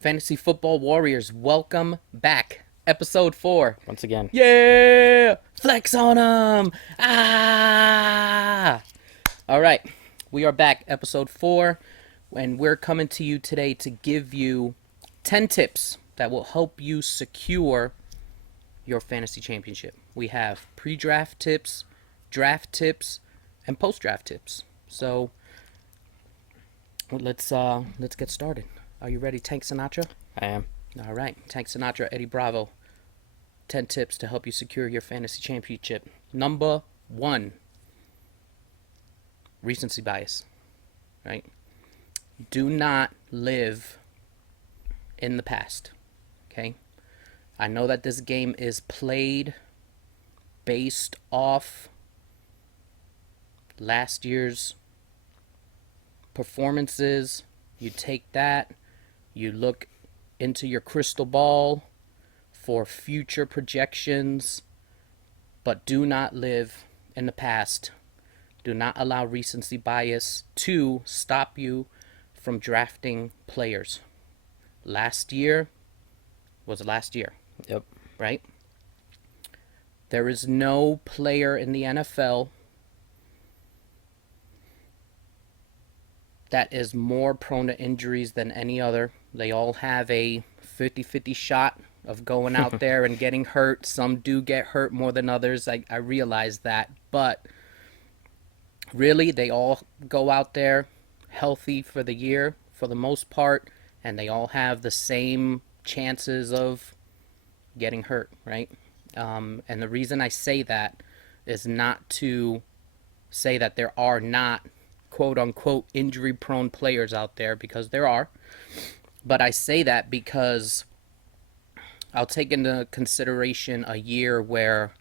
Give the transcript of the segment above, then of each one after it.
Fantasy Football Warriors, welcome back. Episode 4. Once again. Yeah! Flex on them! Ah! All right, we are back, episode 4, and we're coming to you today to give you 10 tips that will help you secure your fantasy championship. We have pre-draft tips, draft tips, and post-draft tips. So let's get started. Are you ready, Tank Sinatra? I am. All right, Tank Sinatra, Eddie Bravo. 10 tips to help you secure your fantasy championship. Number 1, recency bias, right? Do not live in the past, okay? I know that this game is played based off last year's performances. You take that, you look into your crystal ball for future projections, but do not live in the past. Do not allow recency bias to stop you from drafting players. Last year was last year, Yep. right? There is no player in the NFL that is more prone to injuries than any other. They all have a 50-50 shot of going out there and getting hurt. Some do get hurt more than others. I realize that. But really, they all go out there healthy for the year for the most part, and they all have the same chances of getting hurt, right? And the reason I say that is not to say that there are not quote unquote injury prone players out there, because there are. But I say that because I'll take into consideration a year where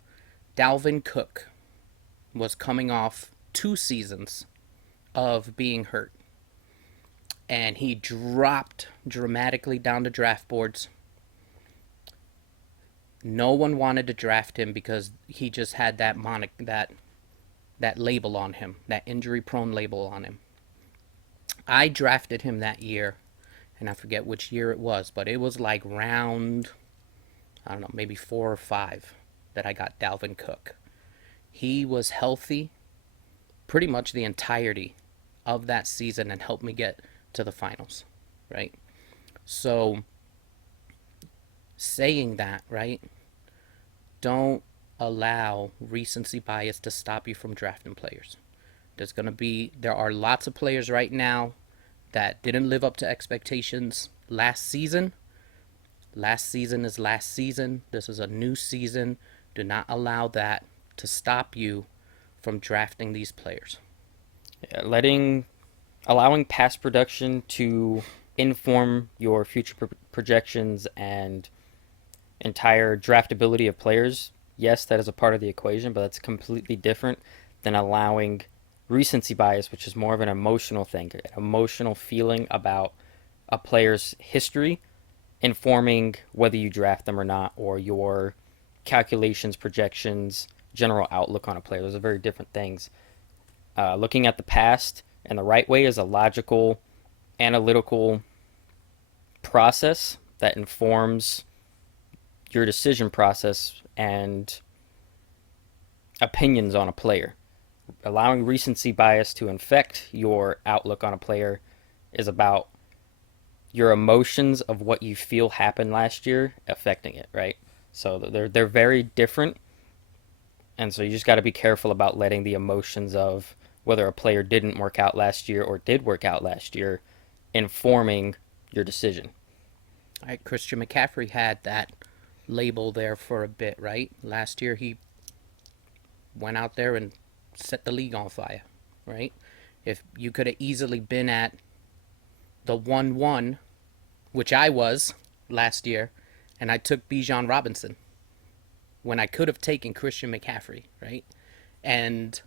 Dalvin Cook was coming off 2 seasons of being hurt, and he dropped dramatically down the draft boards. No one wanted to draft him because he just had that that label on him, that injury prone label on him. I drafted him that year, and I forget which year it was, but it was like round, I don't know, maybe 4 or 5 that I got Dalvin Cook. He was healthy pretty much the entirety of that season and helped me get to the finals, right? So, saying that, right, don't allow recency bias to stop you from drafting players. There are lots of players right now that didn't live up to expectations last season. Last season is last season. This is a new season. Do not allow that to stop you from drafting these players. Yeah, allowing past production to inform your future projections and entire draftability of players. Yes, that is a part of the equation, but that's completely different than allowing recency bias, which is more of an emotional thing, an emotional feeling about a player's history informing whether you draft them or not, or your calculations, projections, general outlook on a player. Those are very different things. Looking at the past in the right way is a logical, analytical process that informs your decision process and opinions on a player. Allowing recency bias to infect your outlook on a player is about your emotions of what you feel happened last year affecting it, right? So they're very different, and so you just got to be careful about letting the emotions of whether a player didn't work out last year or did work out last year informing your decision. All right, Christian McCaffrey had that label there for a bit, right? Last year he went out there and set the league on fire, right? If you could have easily been at the 1-1, which I was last year, and I took Bijan Robinson when I could have taken Christian McCaffrey, right? And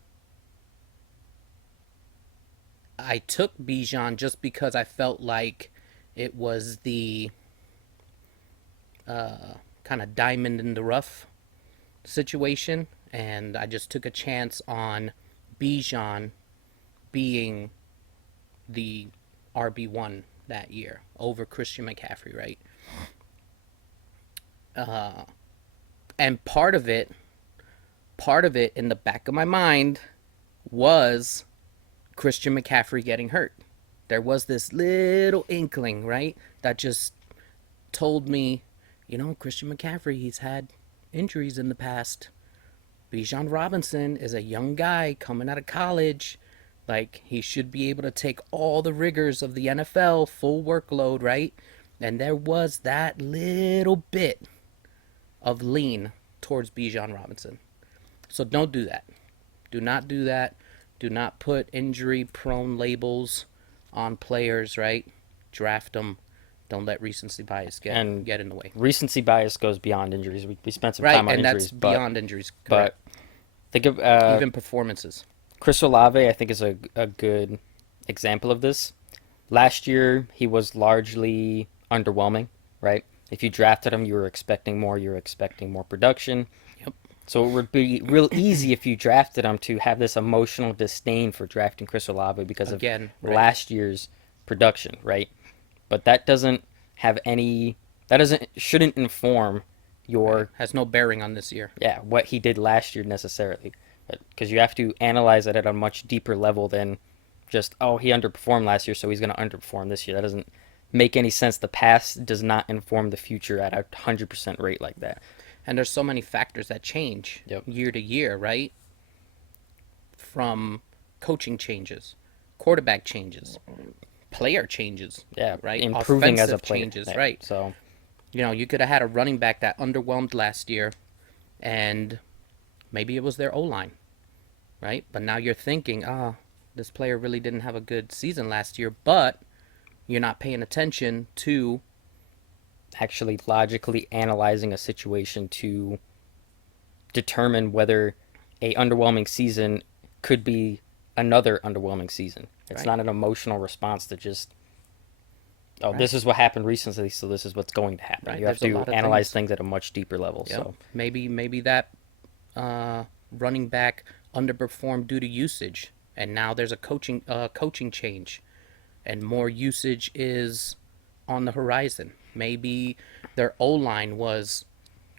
I took Bijan just because I felt like it was the kind of diamond in the rough situation, and I just took a chance on Bijan being the RB1 that year over Christian McCaffrey, right? And part of it in the back of my mind was Christian McCaffrey getting hurt. There was this little inkling, right? That just told me, Christian McCaffrey, he's had injuries in the past. Bijan Robinson is a young guy coming out of college. Like, he should be able to take all the rigors of the NFL, full workload, right? And there was that little bit of lean towards Bijan Robinson. So don't do that. Do not do that. Do not put injury prone labels on players, right? Draft them. Don't let recency bias get in the way. Recency bias goes beyond injuries. We spent some Right, time on and injuries, that's beyond injuries. but Correct. think of Even performances. Chris Olave. I think is a good example of this. Last year, he was largely underwhelming, right? If you drafted him, you were expecting more. You were expecting more production. Yep. So it would be real easy if you drafted him to have this emotional disdain for drafting Chris Olave because Again, of right. last year's production, right? But that doesn't have any. That doesn't shouldn't inform your Has no bearing on this year. what he did last year necessarily, because you have to analyze it at a much deeper level than just he underperformed last year, so he's going to underperform this year. That doesn't make any sense. The past does not inform the future at a 100% rate like that. And there's so many factors that change Yep. year to year, right? From coaching changes, quarterback changes, player changes, Yeah, right? improving as a Offensive player. changes, Yeah, right? So You could have had a running back that underwhelmed last year, and maybe it was their O line, right? But now you're thinking, this player really didn't have a good season last year, but you're not paying attention to actually logically analyzing a situation to determine whether a underwhelming season could be another underwhelming season. It's Right. not an emotional response to just Right. this is what happened recently, so this is what's going to happen. Right, You have there's a to lot of analyze things. things at a much deeper level. Yep. So Maybe that running back underperformed due to usage, and now there's a coaching change, and more usage is on the horizon. Maybe their O line was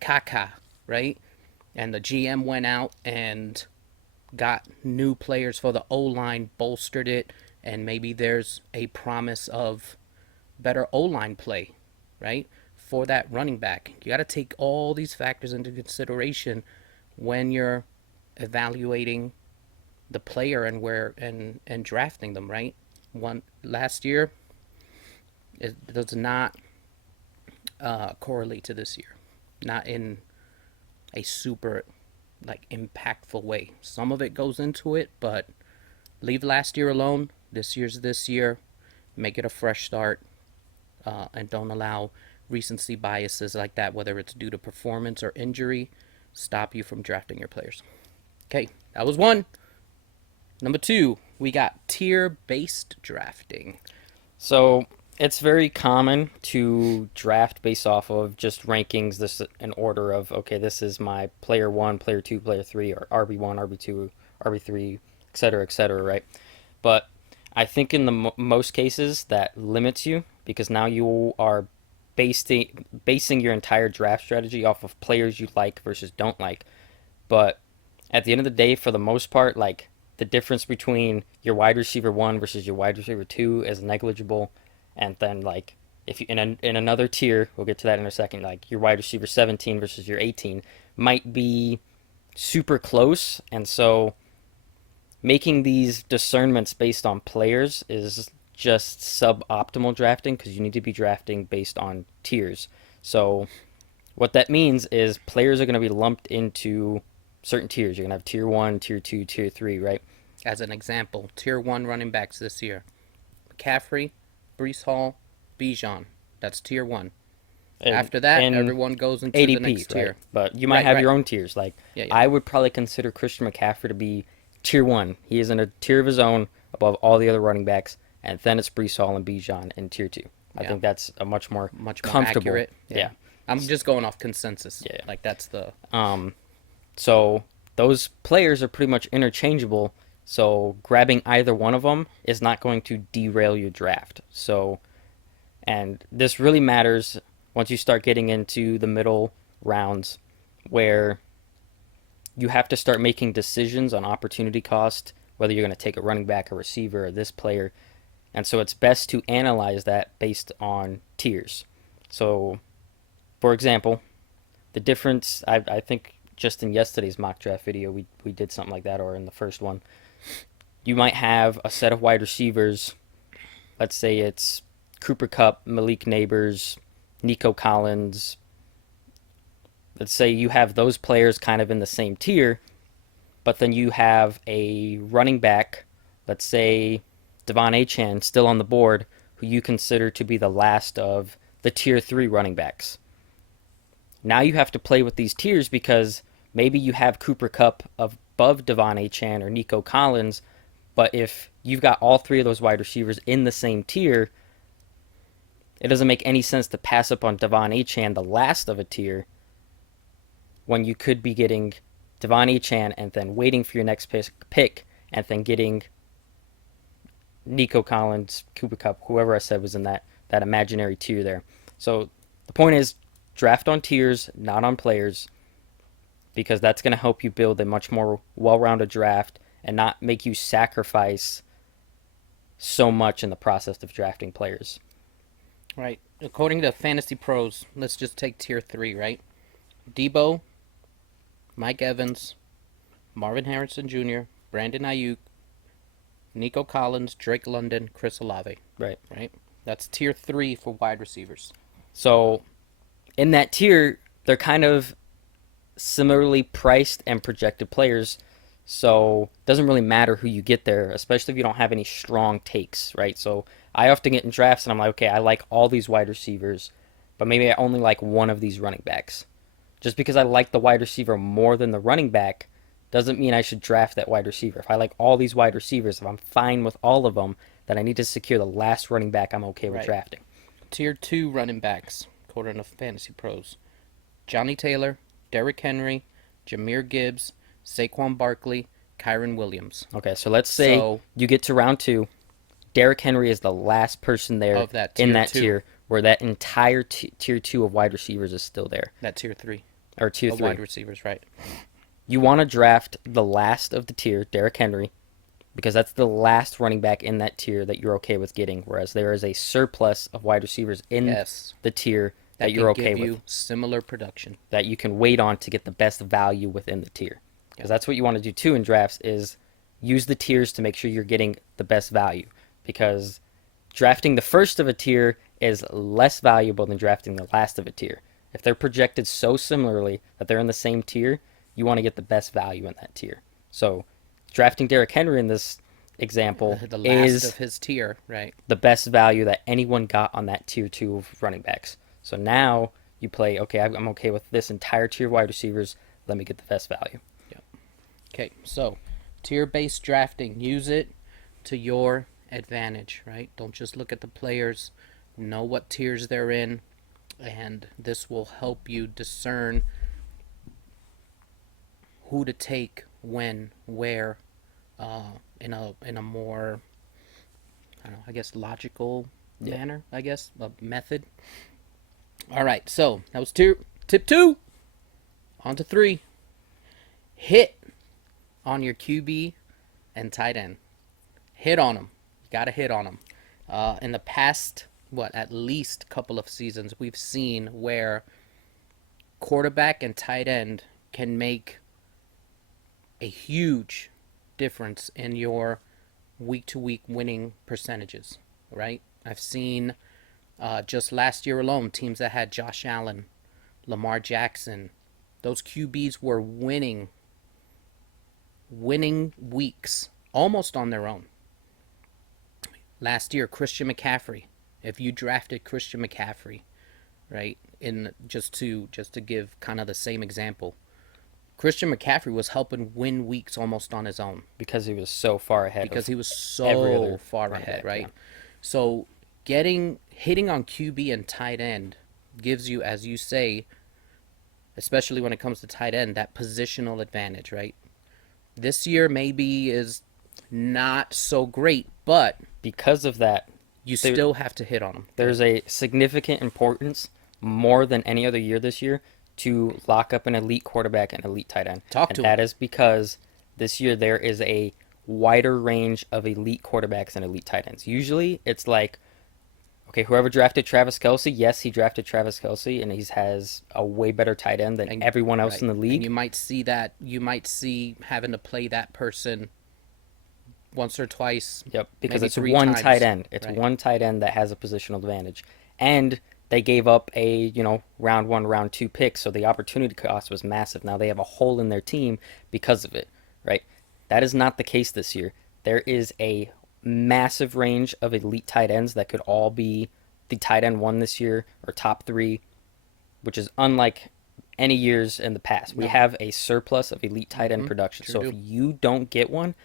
caca, right? And the GM went out and got new players for the O line, bolstered it, and maybe there's a promise of better O line play, right? For that running back. You got to take all these factors into consideration when you're evaluating the player and and drafting them, right? One last year, it does not correlate to this year, not in a super like impactful way. Some of it goes into it, but leave last year alone. This year's this year. Make it a fresh start, and don't allow recency biases like that, whether it's due to performance or injury, stop you from drafting your players. Okay, that was one. Number two, we got tier-based drafting. So it's very common to draft based off of just rankings, this an order of okay, this is my player one, player two, player three, or RB1, RB2, RB3, et cetera, right? But I think in the most cases that limits you because now you are basing your entire draft strategy off of players you like versus don't like. But at the end of the day, for the most part, like the difference between your wide receiver one versus your wide receiver two is negligible. And then like if you in another tier, we'll get to that in a second. Like your wide receiver 17 versus your 18 might be super close, and so making these discernments based on players is just suboptimal drafting because you need to be drafting based on tiers. So what that means is players are going to be lumped into certain tiers. You're going to have tier 1, tier 2, tier 3, right? As an example, tier one running backs this year: McCaffrey, Brees Hall, Bijan. That's tier one. After that, everyone goes into the next tier. Right? But you might have your own tiers. Like Yeah. I would probably consider Christian McCaffrey to be tier 1. He is in a tier of his own above all the other running backs, and then it's Brees Hall and Bijan in tier 2. I think that's a much more comfortable. Accurate. Yeah. I'm just going off consensus. Yeah. Like that's the So those players are pretty much interchangeable. So grabbing either one of them is not going to derail your draft. So And this really matters once you start getting into the middle rounds where you have to start making decisions on opportunity cost, whether you're going to take a running back, a receiver, or this player. And so it's best to analyze that based on tiers. So, for example, the difference, I think just in yesterday's mock draft video, we did something like that, or in the first one. You might have a set of wide receivers. Let's say it's Cooper Kupp, Malik Neighbors, Nico Collins. Let's say you have those players kind of in the same tier, but then you have a running back, let's say Devon Achane, still on the board, who you consider to be the last of the tier 3 running backs. Now you have to play with these tiers because maybe you have Cooper Kupp above Devon Achane or Nico Collins, but if you've got all three of those wide receivers in the same tier, it doesn't make any sense to pass up on Devon Achane, the last of a tier, when you could be getting Devon Achane and then waiting for your next pick and then getting Nico Collins, Cooper Kupp, whoever I said was in that imaginary tier there. So the point is, draft on tiers, not on players, because that's going to help you build a much more well-rounded draft and not make you sacrifice so much in the process of drafting players. Right. According to Fantasy Pros, let's just take tier 3, right? Debo, Mike Evans, Marvin Harrison Jr., Brandon Ayuk, Nico Collins, Drake London, Chris Olave. Right. Right? That's tier 3 for wide receivers. So in that tier, they're kind of similarly priced and projected players. So it doesn't really matter who you get there, especially if you don't have any strong takes, right? So I often get in drafts and I'm like, okay, I like all these wide receivers, but maybe I only like one of these running backs. Just because I like the wide receiver more than the running back doesn't mean I should draft that wide receiver. If I like all these wide receivers, if I'm fine with all of them, then I need to secure the last running back I'm okay with Right. drafting. Tier 2 running backs, according to Fantasy Pros. Johnny Taylor, Derrick Henry, Jahmyr Gibbs, Saquon Barkley, Kyron Williams. Okay, so let's say you get to round 2. Derrick Henry is the last person there Of that in tier that 2. tier where that entire tier 2 of wide receivers is still there. That tier 3 Or tier of 3. wide receivers, right? You want to draft the last of the tier, Derrick Henry, because that's the last running back in that tier that you're okay with getting, whereas there is a surplus of wide receivers in Yes. the tier That that you're can okay give you with, similar production. that you can wait on to get the best value within the tier. Because that's what you want to do too in drafts, is use the tiers to make sure you're getting the best value. Because drafting the first of a tier is less valuable than drafting the last of a tier. If they're projected so similarly that they're in the same tier, you want to get the best value in that tier. So drafting Derrick Henry in this example The last is of his tier, right? the best value that anyone got on that tier 2 of running backs. So now you play, okay, I'm okay with this entire tier of wide receivers. Let me get the best value. Okay, so tier-based drafting, use it to your advantage, right? Don't just look at the players, know what tiers they're in, and this will help you discern who to take, when, where, in a more, I don't know, I guess logical manner, I guess, a method. All right, so that was tip 2. On to 3. Hit on your QB and tight end. Hit on them. You got to hit on them. In the past, at least couple of seasons, we've seen where quarterback and tight end can make a huge difference in your week-to-week winning percentages, right? I've seen just last year alone, teams that had Josh Allen, Lamar Jackson, those QBs were winning weeks almost on their own. Last year, Christian McCaffrey. If you drafted Christian McCaffrey, right, in just to give kind of the same example, Christian McCaffrey was helping win weeks almost on his own Because he was so far ahead. because he was every so other far running ahead, back, right? yeah. So hitting on QB and tight end gives you, as you say, especially when it comes to tight end, that positional advantage, right? This year maybe is not so great, but Because of that, You there, still have to hit on them. there's a significant importance more than any other year this year to lock up an elite quarterback and elite tight end. Talk And to them. that is because this year there is a wider range of elite quarterbacks and elite tight ends. Usually it's like, okay, whoever drafted Travis Kelsey, yes, he drafted Travis Kelsey, and he has a way better tight end than And everyone else right, in the and league. you might see that. You might see having to play that person once or twice, Yep, because maybe it's three one times. tight end. It's Right. one tight end that has a positional advantage. And they gave up a, round one, round two pick, so the opportunity cost was massive. Now they have a hole in their team because of it, right? That is not the case this year. There is a massive range of elite tight ends that could all be the tight end one this year or top three, which is unlike any years in the past. We No. have a surplus of elite tight end Mm-hmm. production. Sure So if do. you don't get one,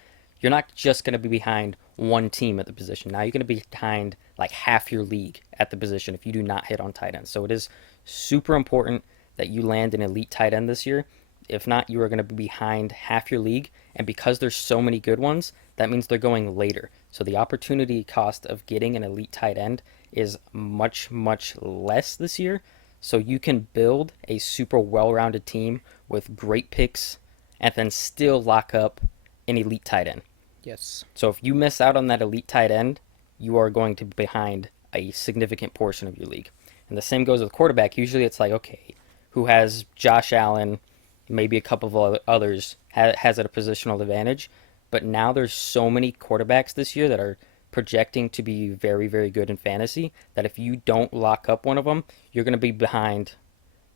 you're not just going to be behind one team at the position. Now you're going to be behind like half your league at the position if you do not hit on tight ends. So it is super important that you land an elite tight end this year. If not, you are going to be behind half your league. And because there's so many good ones, that means they're going later. So the opportunity cost of getting an elite tight end is much, much less this year. So you can build a super well-rounded team with great picks and then still lock up an elite tight end. Yes. So if you miss out on that elite tight end, you are going to be behind a significant portion of your league. And the same goes with quarterback. Usually it's like, okay, who has Josh Allen, maybe a couple of others, has it a positional advantage. But now there's so many quarterbacks this year that are projecting to be very, very good in fantasy that if you don't lock up one of them, you're going to be behind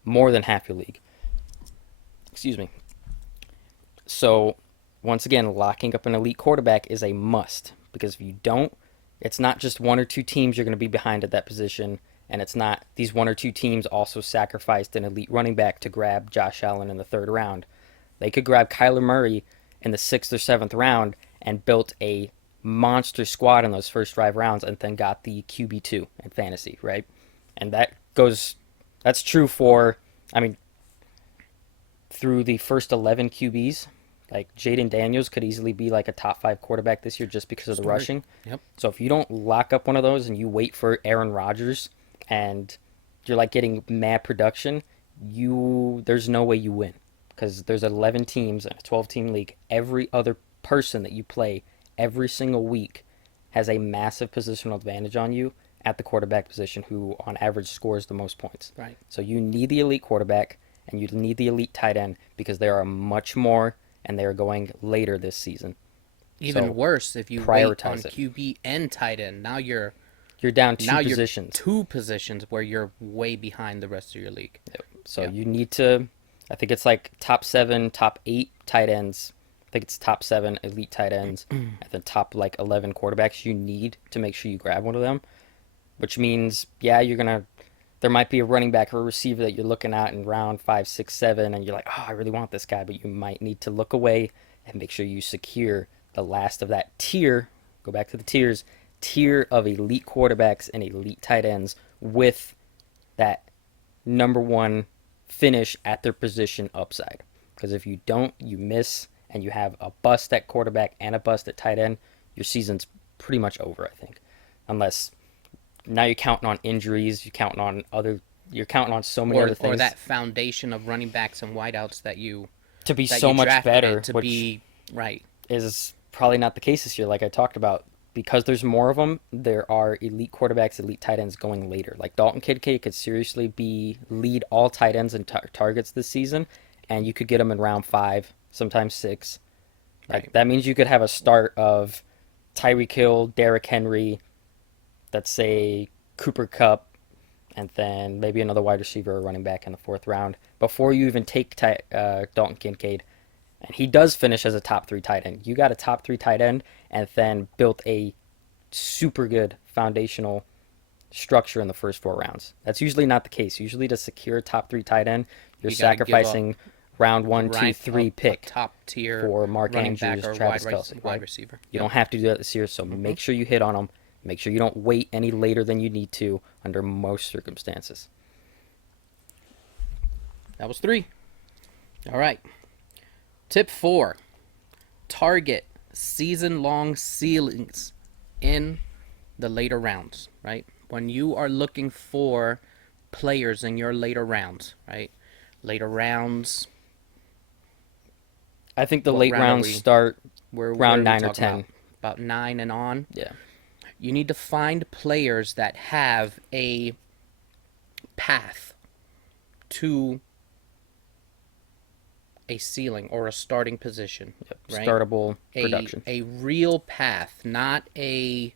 more than half your league. Excuse me. So, once again, locking up an elite quarterback is a must because if you don't, it's not just one or two teams you're going to be behind at that position, and it's not these one or two teams also sacrificed an elite running back to grab Josh Allen in the third round. They could grab Kyler Murray in the sixth or seventh round and built a monster squad in those first 5 rounds and then got the QB2 in fantasy, right? And that's true for, I mean, through the first 11 QBs. Like Jaden Daniels could easily be like a top 5 quarterback this year just because of the Story. rushing. Yep. So if you don't lock up one of those and you wait for Aaron Rodgers and you're like getting mad production, there's no way you win because there's 11 teams in a 12-team league. Every other person that you play every single week has a massive positional advantage on you at the quarterback position who on average scores the most points. Right. So you need the elite quarterback and you need the elite tight end because there are much more and they are going later this season. Even So worse if you wait on prioritize it. QB and tight end. You're down two Now you're positions. two positions where you're way behind the rest of your league. So Yeah. you need to, I think it's like top 7, top 8 tight ends. I think it's top 7 elite tight ends and then top like 11 quarterbacks you need to make sure you grab one of them. Which means, yeah, there might be a running back or a receiver that you're looking at in round 5, 6, 7, and you're like, oh, I really want this guy, but you might need to look away and make sure you secure the last of that tier. Go back to the tier of elite quarterbacks and elite tight ends with that number one finish at their position upside. Because if you don't, you miss, and you have a bust at quarterback and a bust at tight end, your season's pretty much over, I think. Unless now you're counting on injuries, you're counting on so many other Or things that foundation of running backs and wideouts that you to be that so you much drafted better, it to which be right. is probably not the case this year, like I talked about. Because there's more of them, there are elite quarterbacks, elite tight ends going later. Like Dalton Kincaid could seriously lead all tight ends in targets this season, and you could get him in round 5, sometimes 6. Like Right. that means you could have a start of Tyreek Hill, Derrick Henry, let's say Cooper Kupp, and then maybe another wide receiver or running back in the 4th round before you even take Dalton Kincaid. And he does finish as a top 3 tight end. You got a top 3 tight end and then built a super good foundational structure in the first 4 rounds. That's usually not the case. Usually to secure a top 3 tight end, you're You gotta give up sacrificing round 1, 2, right 3 a pick top tier for Mark running Andrews, back or Travis Kelce. wide Right? receiver. You Yep. don't have to do that this year, so make sure you hit on them. Make sure you don't wait any later than you need to under most circumstances. That was 3. All right. Tip 4. Target season-long ceilings in the later rounds, right? When you are looking for players in your later rounds, right? Later rounds, I think the what late round are rounds we? start Where round are we 9 or talking about? 10. About 9 and on. Yeah. You need to find players that have a path to a ceiling or a starting position, Yep. right? Startable A production. a real path, not a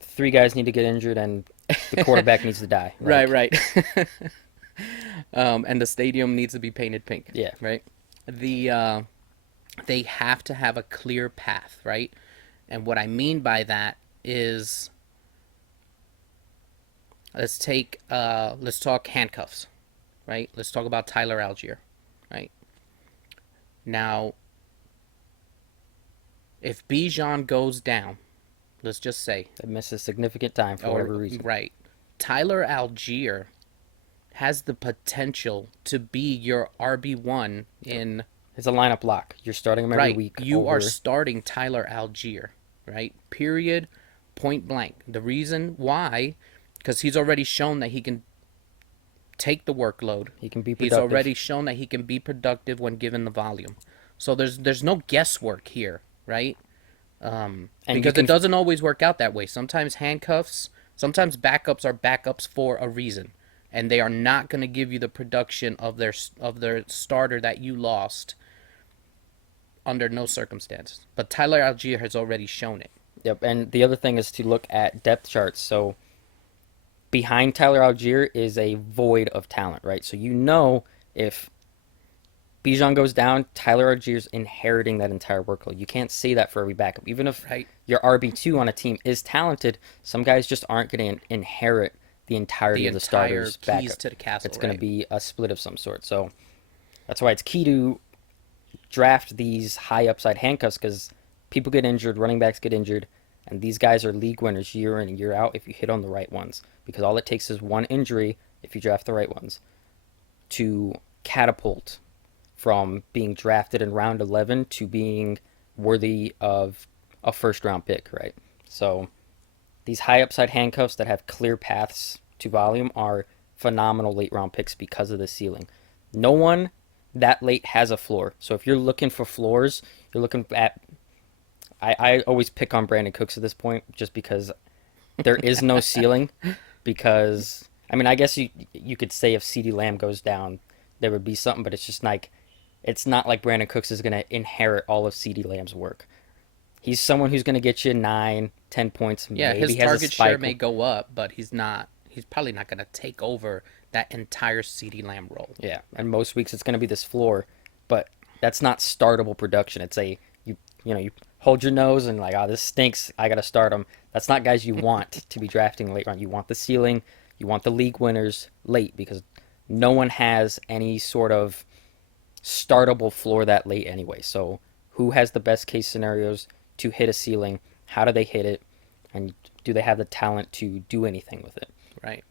3 guys need to get injured and the quarterback needs to die. right, Like, right. And the stadium needs to be painted pink, yeah. right? The they have to have a clear path, right? And what I mean by that is let's talk handcuffs, right? Let's talk about Tyler Algier, right? Now, if Bijan goes down, let's just say, They miss a significant time for or whatever reason. right, Tyler Algier has the potential to be your RB1 in It's a lineup lock. You're starting him every right. week You are over. starting Tyler Algier, right? Period, point blank. The reason why, because he's already shown that he can take the workload. He can be He's productive. already shown that he can be productive when given the volume. So there's no guesswork here, right? And Because it doesn't always work out that way. Sometimes handcuffs, sometimes backups are backups for a reason, and they are not going to give you the production of their starter that you lost under no circumstances. But Tyler Algier has already shown it. Yep. And the other thing is to look at depth charts. So behind Tyler Algier is a void of talent, right? So you know if Bijan goes down, Tyler Algier's inheriting that entire workload. You can't say that for every backup. Even if Right. your RB2 on a team is talented, some guys just aren't going to inherit the entirety The of the entire starter's keys backup. to the castle. It's going Right. to be a split of some sort. So that's why it's key to draft these high upside handcuffs because people get injured, running backs get injured, and these guys are league winners year in and year out if you hit on the right ones. Because all it takes is one injury if you draft the right ones to catapult from being drafted in round 11 to being worthy of a first round pick, right? So these high upside handcuffs that have clear paths to volume are phenomenal late round picks because of the ceiling. No one that late has a floor. So if you're looking for floors, you're looking at. I always pick on Brandon Cooks at this point just because there is no ceiling. Because, I mean, I guess you could say if CeeDee Lamb goes down, there would be something, but it's just like. It's not like Brandon Cooks is going to inherit all of CeeDee Lamb's work. He's someone who's going to get you 9, 10 points. Yeah, Maybe his has a target share spike. may go up, but he's not. He's probably not going to take over that entire CeeDee Lamb role. Yeah, and most weeks it's going to be this floor, but that's not startable production. It's a you hold your nose and like, oh, this stinks. I got to start him. That's not guys you want to be drafting late round. You want the ceiling. You want the league winners late because no one has any sort of startable floor that late anyway. So who has the best case scenarios to hit a ceiling? How do they hit it? And do they have the talent to do anything with it? Right.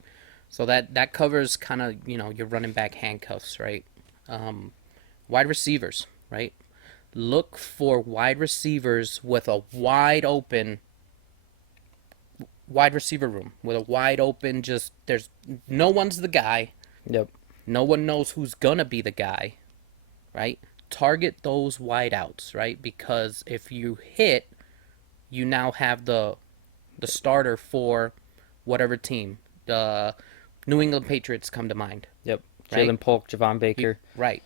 So that covers kind of your running back handcuffs, right? Wide receivers, right? Look for wide receivers with a wide open wide receiver room with a wide open. Just there's no one's the guy. Yep. No one knows who's gonna be the guy, right? Target those wideouts, right? Because if you hit, you now have the starter for whatever team. The New England Patriots come to mind. Yep. Right. Jalen Polk, Javon Baker, Right,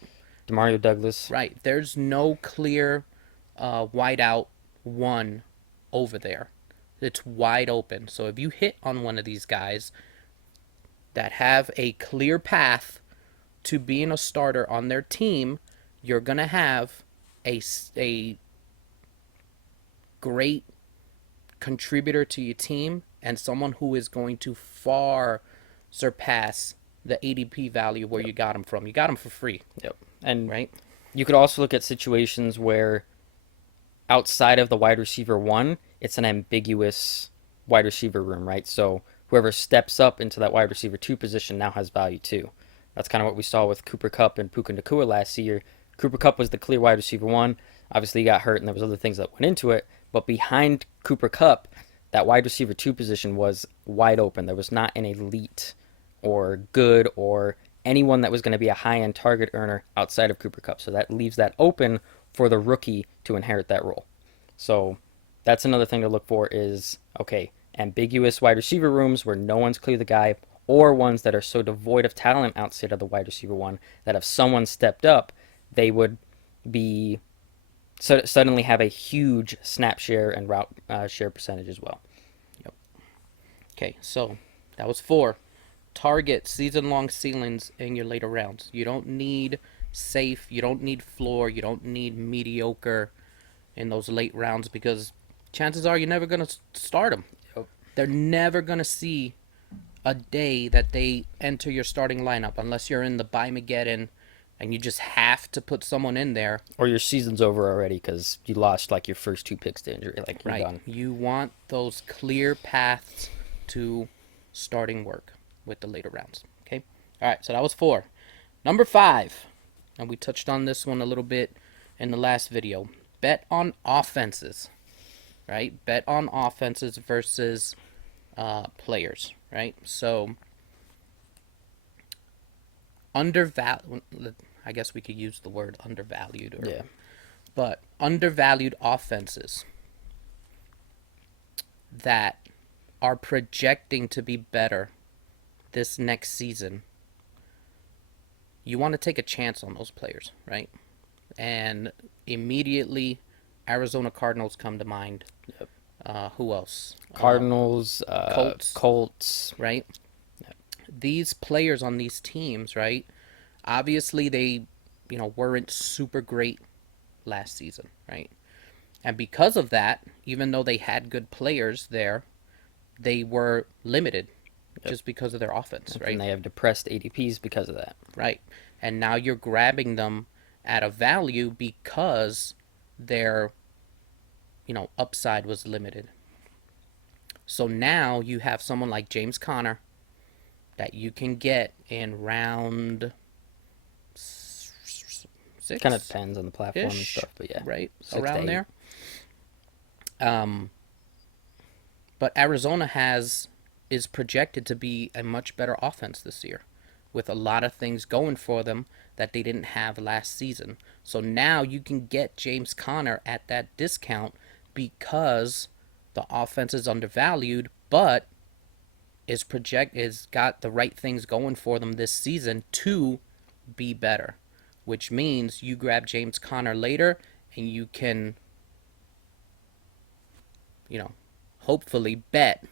Demario Douglas. right. There's no clear wideout one over there. It's wide open. So if you hit on one of these guys that have a clear path to being a starter on their team, you're going to have a great contributor to your team and someone who is going to far surpass the ADP value where you got him from. You got him for free, Yep. And right? you could also look at situations where outside of the wide receiver one, it's an ambiguous wide receiver room, right? So whoever steps up into that wide receiver two position now has value too. That's kind of what we saw with Cooper Kupp and Puka Nacua last year. Cooper Kupp was the clear wide receiver one. Obviously, he got hurt, and there was other things that went into it. But behind Cooper Kupp, that wide receiver 2 position was wide open. There was not an elite or good or anyone that was going to be a high-end target earner outside of Cooper Kupp. So that leaves that open for the rookie to inherit that role. So that's another thing to look for is, okay, ambiguous wide receiver rooms where no one's clear the guy, or ones that are so devoid of talent outside of the wide receiver one that if someone stepped up, they would be suddenly have a huge snap share and route share percentage as well. Yep. Okay, so that was 4. Target season-long ceilings in your later rounds. You don't need safe, you don't need floor, you don't need mediocre in those late rounds because chances are you're never going to start them. Yep. They're never going to see a day that they enter your starting lineup unless you're in the Bimageddon and you just have to put someone in there. Or your season's over already because you lost like your first 2 picks to injury. Like, you're Right. done. You want those clear paths to starting work with the later rounds. Okay? All right, so that was 4. Number 5, and we touched on this one a little bit in the last video. Bet on offenses, right? Bet on offenses versus players, right? So undervalued, I guess we could use the word undervalued, or, Yeah. but undervalued offenses that are projecting to be better this next season, you want to take a chance on those players, right? And immediately, Arizona Cardinals come to mind. Yep. Who else? Cardinals, Colts. Colts. Right? These players on these teams, right? Obviously, they, weren't super great last season, right? And because of that, even though they had good players there, they were limited just because of their offense, right? And they have depressed ADPs because of that. Right. And now you're grabbing them at a value because their, upside was limited. So now you have someone like James Conner that you can get in round 6. Kind of depends on the platform and Ish, stuff, but yeah. right? 6 to Around 8. there. But Arizona is projected to be a much better offense this year with a lot of things going for them that they didn't have last season. So now you can get James Conner at that discount because the offense is undervalued, but is got the right things going for them this season to be better, which means you grab James Conner later and you can, hopefully bet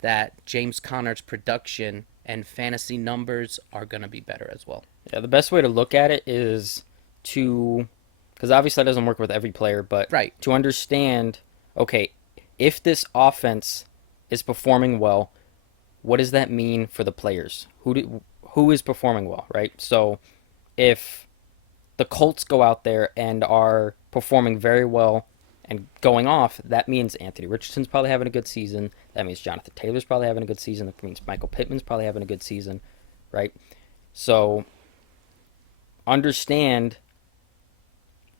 that James Conner's production and fantasy numbers are going to be better as well. Yeah, the best way to look at it is to, because obviously that doesn't work with every player, but Right. to understand, okay, if this offense is performing well, what does that mean for the players? Who is performing well, right? So if the Colts go out there and are performing very well and going off, that means Anthony Richardson's probably having a good season. That means Jonathan Taylor's probably having a good season. That means Michael Pittman's probably having a good season, right? So understand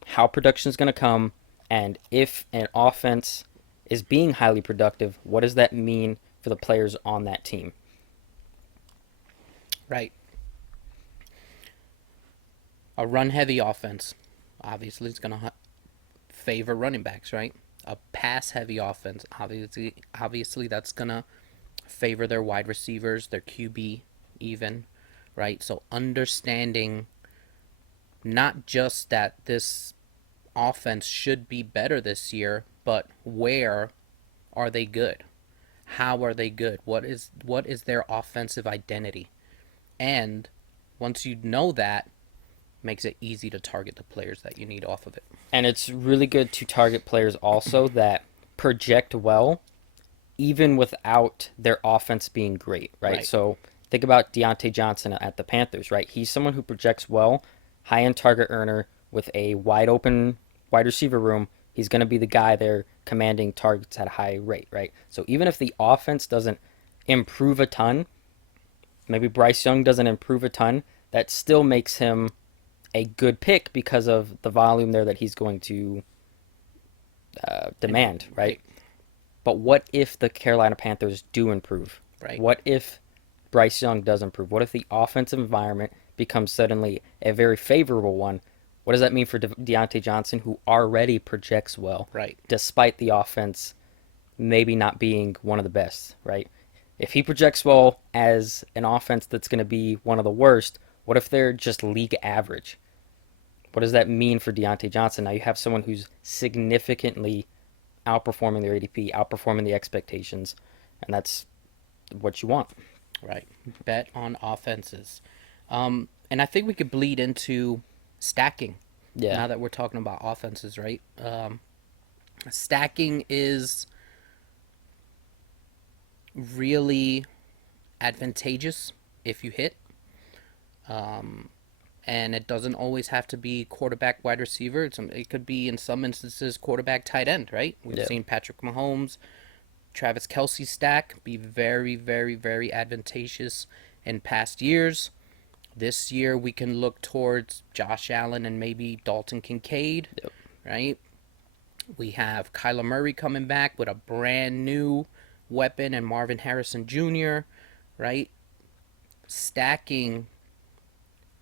how production is going to come, and if an offense is being highly productive, what does that mean for the players on that team? Right. A run-heavy offense, obviously, is going to favor running backs, right? A pass-heavy offense, obviously that's going to favor their wide receivers, their QB even, right? So understanding not just that this offense should be better this year, but where are they good? How are they good? What is their offensive identity? And once you know that, makes it easy to target the players that you need off of it. And it's really good to target players also that project well, even without their offense being great, right? So think about Deontay Johnson at the Panthers, right? He's someone who projects well, high-end target earner with a wide-open wide receiver room. He's going to be the guy there commanding targets at a high rate, right? So even if the offense doesn't improve a ton, maybe Bryce Young doesn't improve a ton, that still makes him a good pick because of the volume there that he's going to demand, right? But what if the Carolina Panthers do improve? Right. What if Bryce Young does improve? What if the offensive environment becomes suddenly a very favorable one? What does that mean for Deontay Johnson, who already projects well, Right. despite the offense maybe not being one of the best, right? If he projects well as an offense that's going to be one of the worst, what if they're just league average? What does that mean for Deontay Johnson? Now you have someone who's significantly outperforming their ADP, outperforming the expectations, and that's what you want. Right. Bet on offenses. And I think we could bleed into stacking Yeah. now that we're talking about offenses, right? Stacking is really advantageous if you hit. And it doesn't always have to be quarterback, wide receiver. It could be, in some instances, quarterback, tight end, right? We've Yep. seen Patrick Mahomes, Travis Kelce stack be very, very, very advantageous in past years. This year, we can look towards Josh Allen and maybe Dalton Kincaid, Yep. right? We have Kyler Murray coming back with a brand new weapon and Marvin Harrison Jr., right? Stacking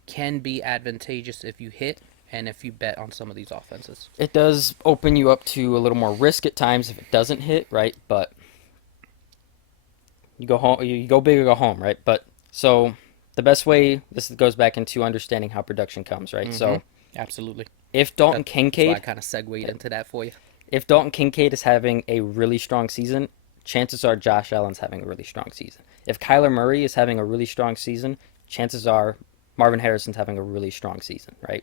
can be advantageous if you hit and if you bet on some of these offenses. It does open you up to a little more risk at times if it doesn't hit, right? But you go home, you go big or go home, right? But so the best way, this goes back into understanding how production comes, right? So Absolutely. if Dalton That's why I Kincaid, kind of segued into that for you. if Dalton Kincaid is having a really strong season, chances are Josh Allen's having a really strong season. If Kyler Murray is having a really strong season, chances are Marvin Harrison's having a really strong season, right?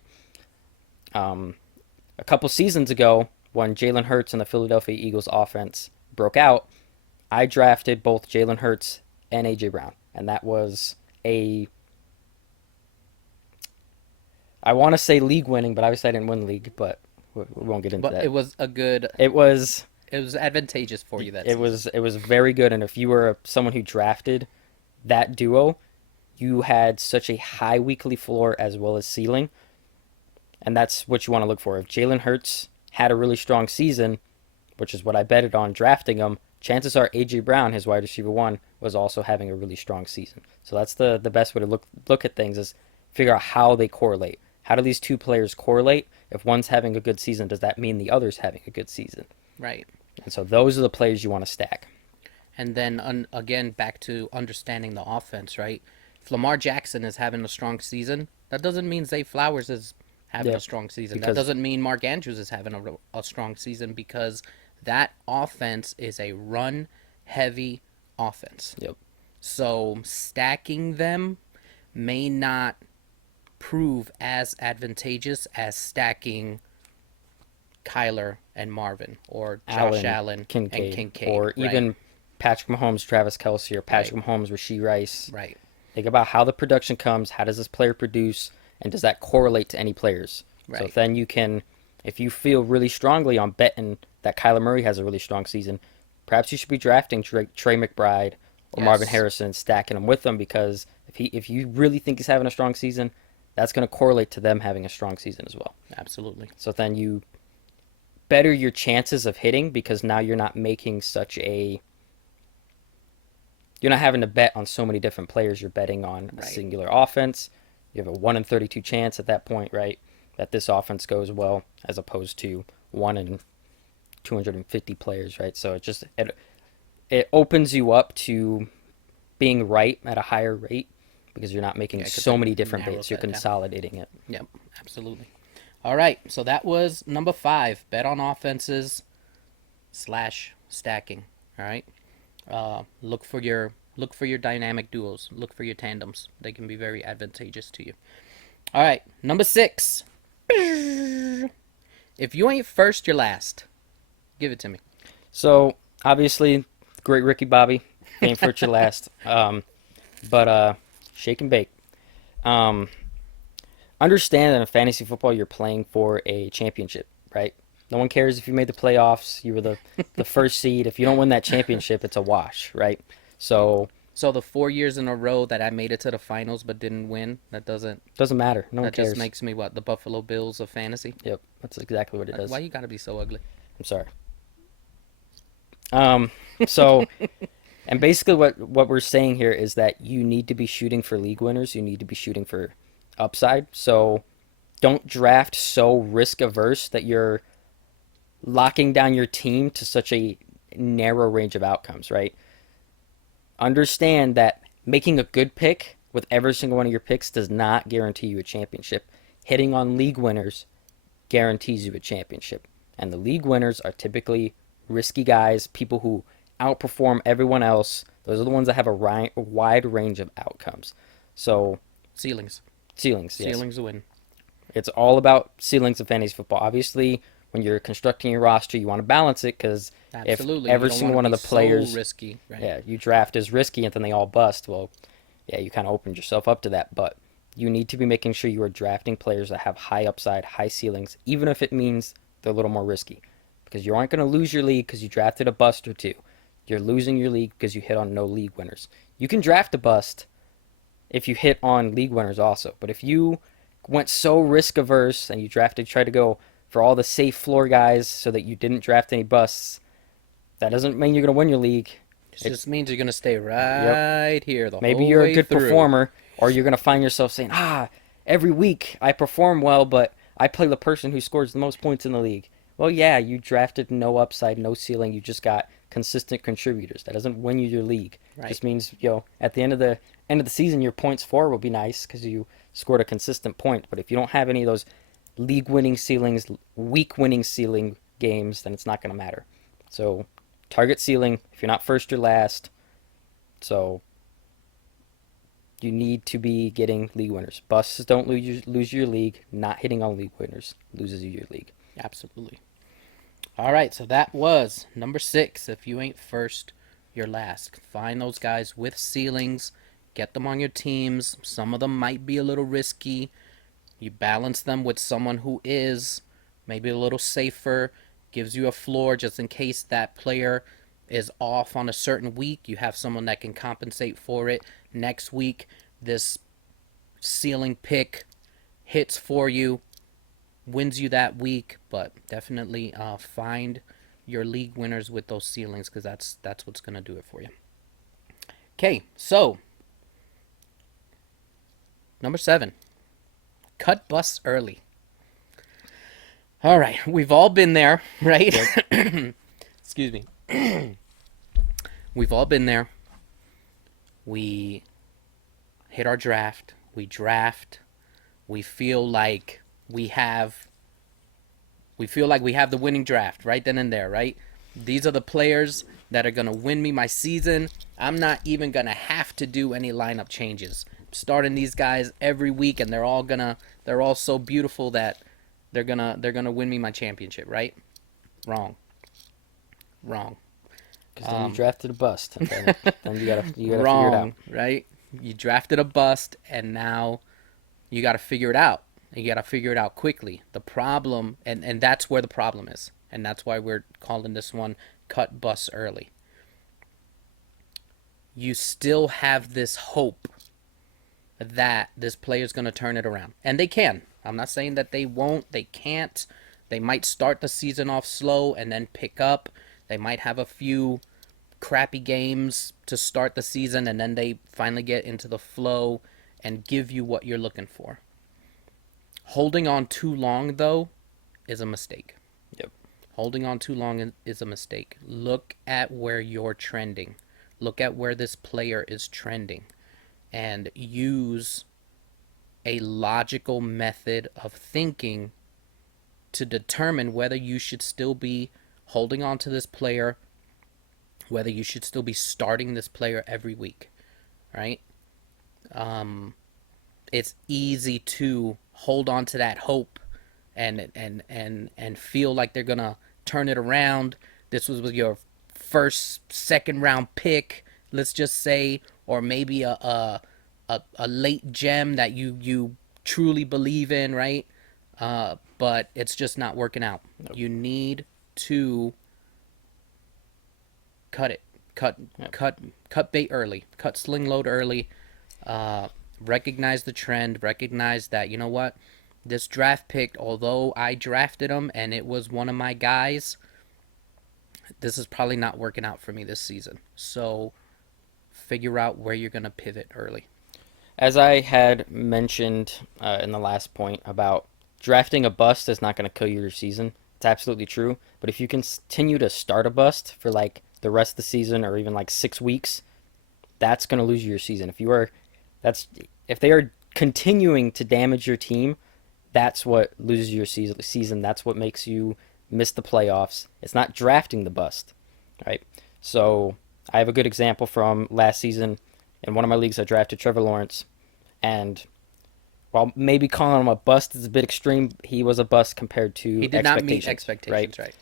A couple seasons ago, when Jalen Hurts and the Philadelphia Eagles offense broke out, I drafted both Jalen Hurts and AJ Brown, and that was I want to say league winning, but obviously I didn't win the league, but we won't get into But that. it was a good. It was It was advantageous for you. it was very good, and if you were someone who drafted that duo, you had such a high weekly floor as well as ceiling, and that's what you want to look for. If Jalen Hurts had a really strong season, which is what I betted on drafting him, chances are AJ Brown, his wide receiver one, was also having a really strong season. So that's the best way to look at things, is figure out how they correlate. How do these two players correlate? If one's having a good season, does that mean the other's having a good season? Right. And so those are the players you want to stack. And then again, back to understanding the offense, right? If Lamar Jackson is having a strong season, that doesn't mean Zay Flowers is having Yeah, a strong season. because- That doesn't mean Mark Andrews is having a strong season, because that offense is a run-heavy offense. Yep. So stacking them may not prove as advantageous as stacking Kyler and Marvin, or Josh Allen Kincaid, and Kincaid, or right? even Patrick Mahomes, Travis Kelce, or Patrick Right. Mahomes, Rashee Rice. Right. Think about how the production comes. How does this player produce, and does that correlate to any players? So Right. then you can, if you feel really strongly on betting that Kyler Murray has a really strong season, perhaps you should be drafting Trey McBride or Marvin Yes. Harrison, stacking them with them, because if you really think he's having a strong season, that's going to correlate to them having a strong season as well. Absolutely. So then you better your chances of hitting, because now you're not making you're not having to bet on so many different players. You're betting on a Right. singular offense. You have a 1 in 32 chance at that point, right, that this offense goes well, as opposed to 1 in 250 players, right? So it opens you up to being right at a higher rate, because you're not making 'cause so it many different narrows bets. You're that down. consolidating it. Yep, absolutely. All right, so that was number 5. Bet on offenses / stacking. All right, look for your dynamic duos. Look for your tandems. They can be very advantageous to you. All right, number 6. If you ain't first, you're last. Give it to me. So obviously, great Ricky Bobby, aim for it your last. But shake and bake. Understand that in fantasy football, you're playing for a championship, right? No one cares if you made the playoffs, you were the first seed. If you don't win that championship, it's a wash, right? So So the 4 years in a row that I made it to the finals but didn't win, that doesn't it doesn't matter. No one that just cares. makes me what, the Buffalo Bills of fantasy? Yep, that's exactly what it does. Why you gotta be so ugly? I'm sorry. Um, so, and basically what we're saying here is that you need to be shooting for league winners. You need to be shooting for upside. So don't draft so risk averse that you're locking down your team to such a narrow range of outcomes, right? Understand that making a good pick with every single one of your picks does not guarantee you a championship. Hitting on league winners guarantees you a championship. And the league winners are typically risky guys, people who outperform everyone else. Those are the ones that have a wide range of outcomes. So, Ceilings. ceilings, yes. Ceilings win. It's all about ceilings of fantasy football. Obviously, when you're constructing your roster, you want to balance it because if Absolutely. every You don't single want one to of be the players, so risky, right? yeah, you draft is risky and then they all bust, well, yeah, you kind of opened yourself up to that. But you need to be making sure you are drafting players that have high upside, high ceilings, even if it means they're a little more risky. Because you aren't going to lose your league because you drafted a bust or two. You're losing your league because you hit on no league winners. You can draft a bust if you hit on league winners also. But if you went so risk averse and you tried to go for all the safe floor guys so that you didn't draft any busts, that doesn't mean you're going to win your league. It It, just means you're going to stay yep. right here the Maybe whole you're a way good through. performer, or you're going to find yourself saying, every week I perform well, but I play the person who scores the most points in the league. Well, yeah, you drafted no upside, no ceiling. You just got consistent contributors. That doesn't win you your league. It Right. just means, at the end of the season, your points for will be nice because you scored a consistent point. But if you don't have any of those league winning ceilings, week winning ceiling games, then it's not going to matter. So target ceiling. If you're not first, you're last. So you need to be getting league winners. Busts don't lose your league. Not hitting on league winners loses you your league. Absolutely. All right, so that was number 6. If you ain't first, you're last. Find those guys with ceilings, get them on your teams. Some of them might be a little risky. You balance them with someone who is maybe a little safer, gives you a floor just in case that player is off on a certain week. You have someone that can compensate for it. Next week, this ceiling pick hits for you, wins you that week, but definitely find your league winners with those ceilings because that's what's gonna do it for you. Okay, so number 7, cut busts early. All right, we've all been there, right? Excuse me. We've all been there. We hit our draft. We draft. We feel like we have the winning draft right then and there, right? These are the players that are going to win me my season. I'm not even going to have to do any lineup changes. I'm starting these guys every week and they're all so beautiful that they're going to win me my championship, right? Wrong. Wrong. Because then you drafted a bust. And then you gotta figure it out. Wrong, right? You drafted a bust and now you got to figure it out. You got to figure it out quickly. The problem, and that's where the problem is. And that's why we're calling this one cut busts early. You still have this hope that this player's going to turn it around. And they can. I'm not saying that they won't. They can't. They might start the season off slow and then pick up. They might have a few crappy games to start the season and then they finally get into the flow and give you what you're looking for. Holding on too long, though, is a mistake. Yep. Holding on too long is a mistake. Look at where you're trending. Look at where this player is trending. And use a logical method of thinking to determine whether you should still be holding on to this player, whether you should still be starting this player every week, right? It's easy to hold on to that hope and feel like they're gonna turn it around. This was with your first, second round pick, let's just say, or maybe a late gem that you truly believe in, right? But it's just not working out. Nope. You need to cut it, cut bait early, cut sling load early. Recognize the trend. Recognize that, you know what, this draft pick, although I drafted him and it was one of my guys, this is probably not working out for me this season. So figure out where you're going to pivot early. As I had mentioned in the last point about drafting a bust is not going to kill your season. It's absolutely true. But if you continue to start a bust for like the rest of the season or even like 6 weeks, that's going to lose you your season. That's if they are continuing to damage your team, that's what loses your season. That's what makes you miss the playoffs. It's not drafting the bust, right? So I have a good example from last season. In one of my leagues, I drafted Trevor Lawrence, and while maybe calling him a bust is a bit extreme, he was a bust compared He to did not meet expectations, right? expectations, right?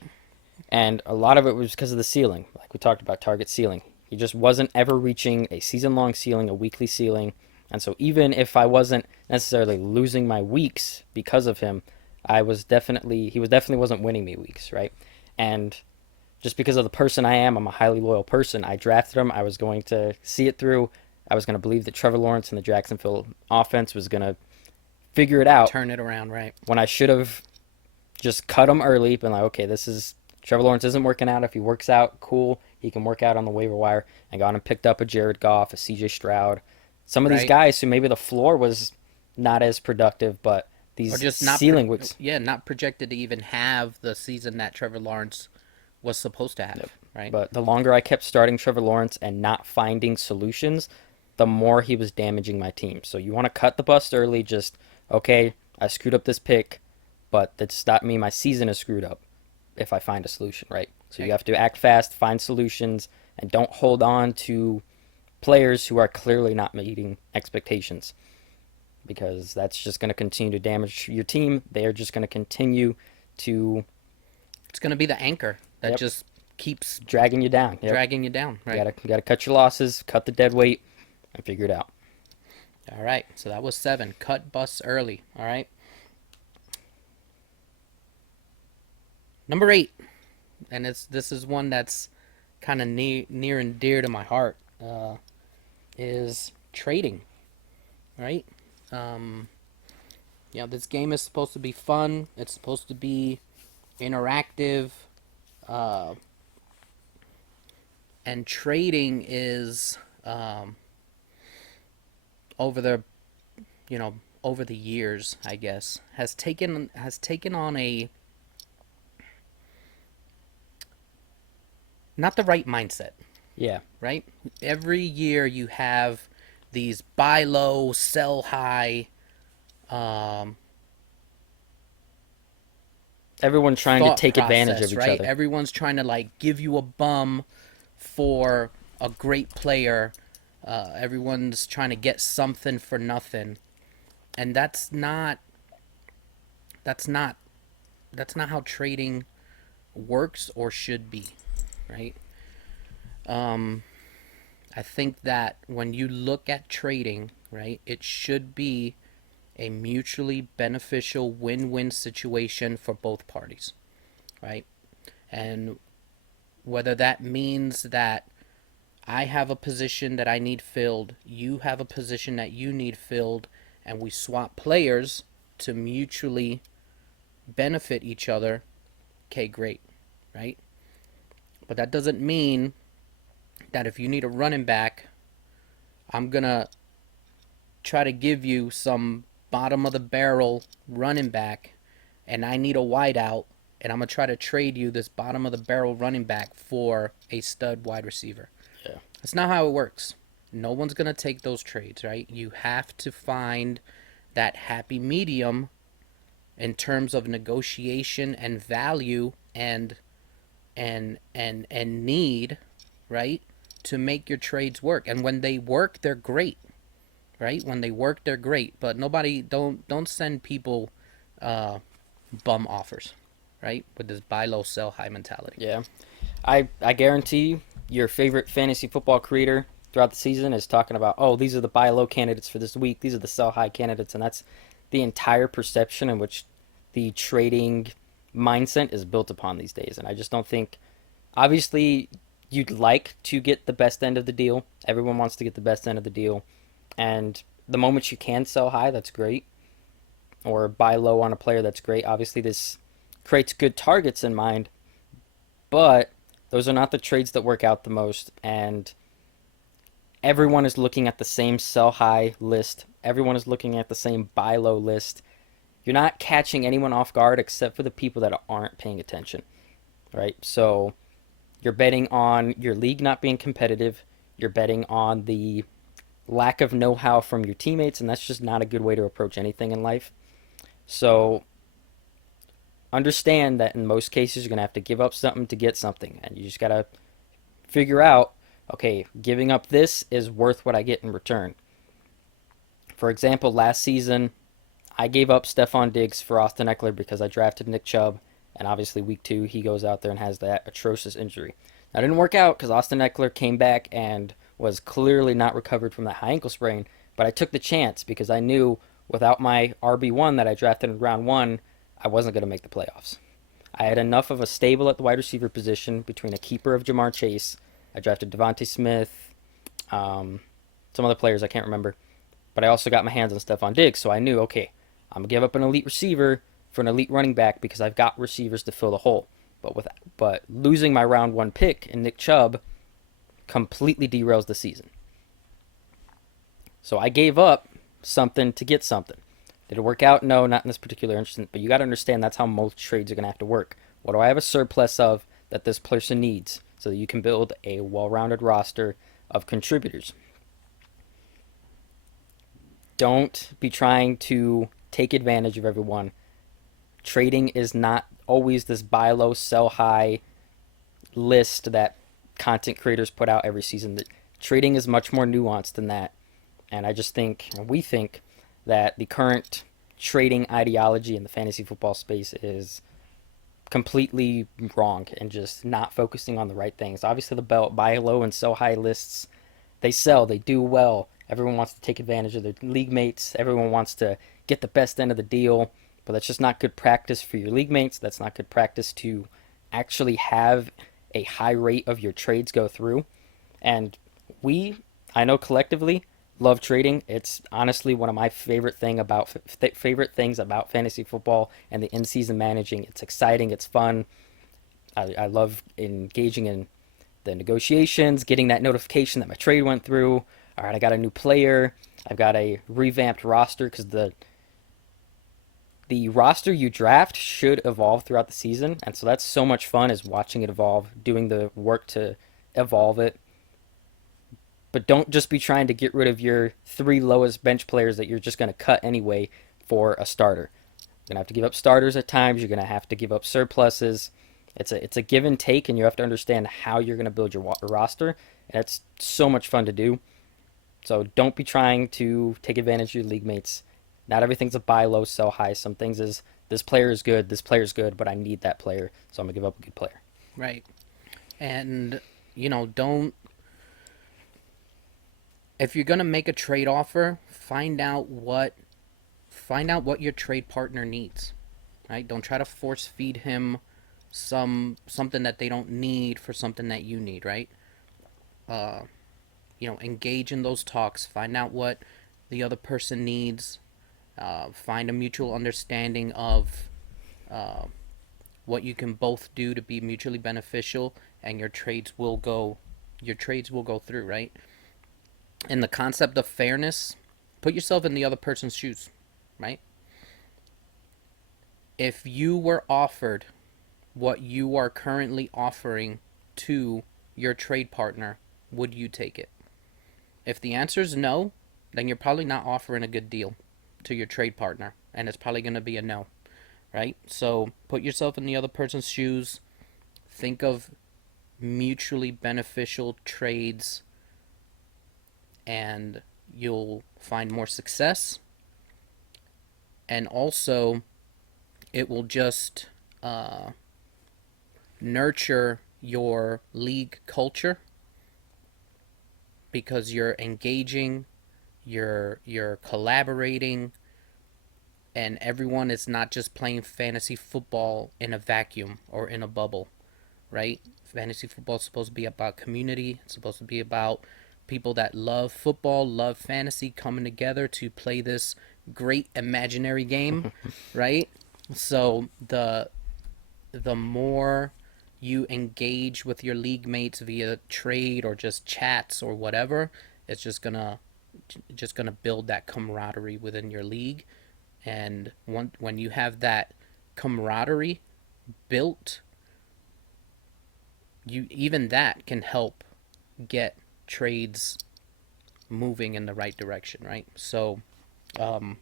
And a lot of it was because of the ceiling, like we talked about, target ceiling. He just wasn't ever reaching a season long ceiling, a weekly ceiling. And so even if I wasn't necessarily losing my weeks because of him, he was definitely wasn't winning me weeks, right? And just because of the person I am, I'm a highly loyal person. I drafted him. I was going to see it through. I was going to believe that Trevor Lawrence and the Jacksonville offense was going to figure it out Turn it around, right? when I should have just cut him early, been like, okay, this is Trevor Lawrence isn't working out. If he works out, cool. He can work out on the waiver wire. And gone and picked up a Jared Goff, a CJ Stroud. Some of these Right. guys who maybe the floor was not as productive, but Or these just not, ceiling weeks. yeah, not projected to even have the season that Trevor Lawrence was supposed to have, right? But the longer I kept starting Trevor Lawrence and not finding solutions, the more he was damaging my team. So you want to cut the bust early, just, okay, I screwed up this pick, but that does not mean my season is screwed up if I find a solution, right? So you Right. have to act fast, find solutions, and don't hold on to players who are clearly not meeting expectations because that's just going to continue to damage your team. They are just going to continue to, It's going to be the anchor that yep, just keeps dragging you down. Yep. dragging you down, right? You gotta cut your losses, cut the dead weight, and figure it out. All right. So that was 7. Cut busts early. All right. Number 8, and this is one that's kind of near and dear to my heart. Is trading, right? Um, this game is supposed to be fun. It's supposed to be interactive, uh, and trading is over the over the years, I guess, has taken on a not the right mindset, Yeah, right? Every year you have these buy low, sell high, um, everyone's trying to thought take advantage of process, each right? other. Everyone's trying to like give you a bum for a great player. Everyone's trying to get something for nothing, and that's not that's not how trading works or should be, right? Um, I think that when you look at trading, right, it should be a mutually beneficial win-win situation for both parties, right? And whether that means that I have a position that I need filled, you have a position that you need filled, and we swap players to mutually benefit each other, okay, great, right? But that doesn't mean that if you need a running back, I'm going to try to give you some bottom of the barrel running back and I need a wideout and I'm going to try to trade you this bottom of the barrel running back for a stud wide receiver. Yeah, That's not how it works. No one's going to take those trades, right? You have to find that happy medium in terms of negotiation and value and need, right? To make your trades work. And when they work, they're great, right? When they work, they're great. But nobody don't send people uh, bum offers, right? With this buy low, sell high mentality. yeah. I guarantee your favorite fantasy football creator throughout the season is talking about, oh, these are the buy low candidates for this week. These are the sell high candidates, and that's the entire perception in which the trading mindset is built upon these days. And I just don't think, obviously, you'd like to get the best end of the deal. Everyone wants to get the best end of the deal, and the moment you can sell high, that's great, or buy low on a player, that's great. Obviously, this creates good targets in mind, but Those are not the trades that work out the most, and everyone is looking at the same sell high list. Everyone is looking at the same buy low list. You're not catching anyone off guard except for the people that aren't paying attention, right? So you're betting on your league not being competitive. You're betting on the lack of know how from your teammates, and that's just not a good way to approach anything in life. So understand that in most cases, you're going to have to give up something to get something, and you just got to figure out okay, giving up this is worth what I get in return. For example, last season, I gave up Stephon Diggs for Austin Eckler because I drafted Nick Chubb, and obviously week 2 he goes out there and has that atrocious injury. Now, it didn't work out because Austin Eckler came back and was clearly not recovered from that high ankle sprain, but I took the chance because I knew without my RB1 that I drafted in round 1, I wasn't going to make the playoffs. I had enough of a stable at the wide receiver position between a keeper of Jamar Chase. I drafted Devontae Smith, some other players I can't remember, but I also got my hands on Stephon Diggs, so I knew, okay, I'm gonna give up an elite receiver for an elite running back because I've got receivers to fill the hole. But losing my round 1 pick in Nick Chubb completely derails the season. So I gave up something to get something. Did it work out? No, not in this particular instance. But you got to understand that's how most trades are going to have to work. What do I have a surplus of that this person needs so that you can build a well-rounded roster of contributors? Don't be trying to take advantage of everyone. Trading is not always this buy low, sell high list that content creators put out every season. That trading is much more nuanced than that. And I just think, and we think, that the current trading ideology in the fantasy football space is completely wrong and just not focusing on the right things. Obviously, the buy low and sell high lists, they sell, they do well. Everyone wants to take advantage of their league mates. Everyone wants to get the best end of the deal, but that's just not good practice for your league mates. That's not good practice to actually have a high rate of your trades go through. And we, I know collectively, love trading. It's honestly one of my favorite things about fantasy football and the in-season managing. It's exciting. It's fun. I love engaging in the negotiations, getting that notification that my trade went through. All right, I got a new player. I've got a revamped roster because the roster you draft should evolve throughout the season, and so that's so much fun is watching it evolve, doing the work to evolve it. But don't just be trying to get rid of your 3 lowest bench players that you're just going to cut anyway for a starter. You're going to have to give up starters at times. You're going to have to give up surpluses. It's a give and take, and you have to understand how you're going to build your roster. And it's so much fun to do. So don't be trying to take advantage of your league mates. Not everything's a buy low, sell high. Some things is this player is good, but I need that player, so I'm gonna give up a good player. Right. And don't, if you're going to make a trade offer, find out what your trade partner needs. Right? Don't try to force feed him something that they don't need for something that you need, right? Uh engage in those talks, find out what the other person needs, find a mutual understanding of uh, what you can both do to be mutually beneficial, and your trades will go through, right? And the concept of fairness, put yourself in the other person's shoes, right? If you were offered what you are currently offering to your trade partner, would you take it? If the answer is no, then you're probably not offering a good deal to your trade partner, and it's probably going to be a no, right? So put yourself in the other person's shoes. Think of mutually beneficial trades, and you'll find more success. And also, it will just nurture your league culture because you're engaging, you're collaborating, and everyone is not just playing fantasy football in a vacuum or in a bubble, right? Fantasy football is supposed to be about community. It's supposed to be about people that love football, love fantasy, coming together to play this great imaginary game, right? So the more you engage with your league mates via trade or just chats or whatever, it's just gonna build that camaraderie within your league. And when you have that camaraderie built, you even that can help get trades moving in the right direction, right? So um,